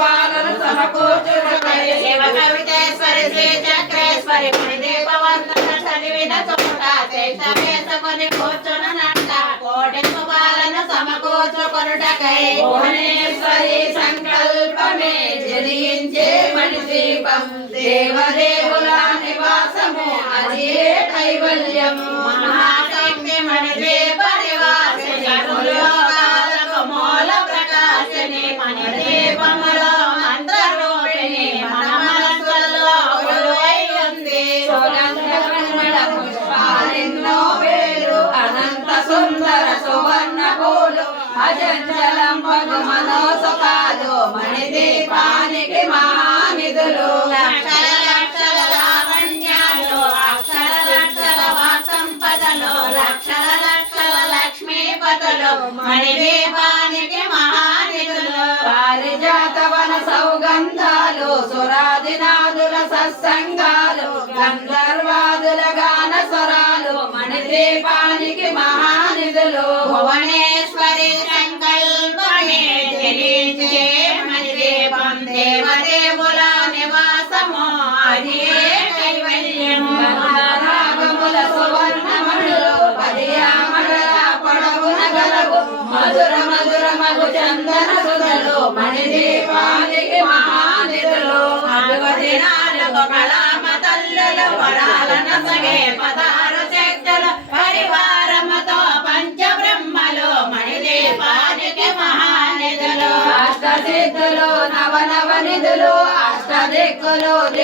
బాలను సమకూర్చుటకై శివ కవితేశ్వరి శ్రీ చక్రేశ్వరి మణిదీపవందన చదివిన చోట శేష వేసుకొని కూర్చుననంట కోటి బాలను సమకూర్చుకొనుటకై భువనేశ్వరి సంకల్పమే జలించే మణిదీపం దేవదేవుల నివాసము అదే కైవల్యము మహాశక్తి మణిదీప నివాసిని లోకాలకు మూల ప్రకాశిని మణిదీపములో మంత్రరూపిణి మన మనసుల్లో కొలువై ఉంది సుగంధ పరిమళ పుష్పాలెన్నో వేలు అనంత సుందర సువర్ణ పూలు అజంచలం పగు మనోసుఖాలు మణిదీపానికి మహానిధులు లక్షల లక్షల లావణ్యాలు అక్షర లక్షల వాసంపదలు లక్షల లక్షల లక్ష్మీపతులు మణిదీపానికి మహానిధులు పారిజాతవన సౌగంధాలు సురాదినాదుల సత్సంగాలు గంధర్వాదుల గాన స్వరాలు మణిదీపానికి మహానిధులు భువనేశ్వరి సంకల్పమే జలించే మణిదీపం దేవదేవుల నివాసము అదే కైవల్యము రాగముల సువర్ణమణులు పదియామల పొడవున గలవు మధుర మధుర మగు చందన సుధలు మణిదీపానికి మహానిధులు అరవది నాలుగు కళామ తల్లులు వరాల నసగే పదారు శక్తులు పరివారముతో పంచబ్రహ్మలు మణిదీపానికి మహానిధులు అష్టసిద్ధులు నవనవ నిధులు అష్టదిక్కులు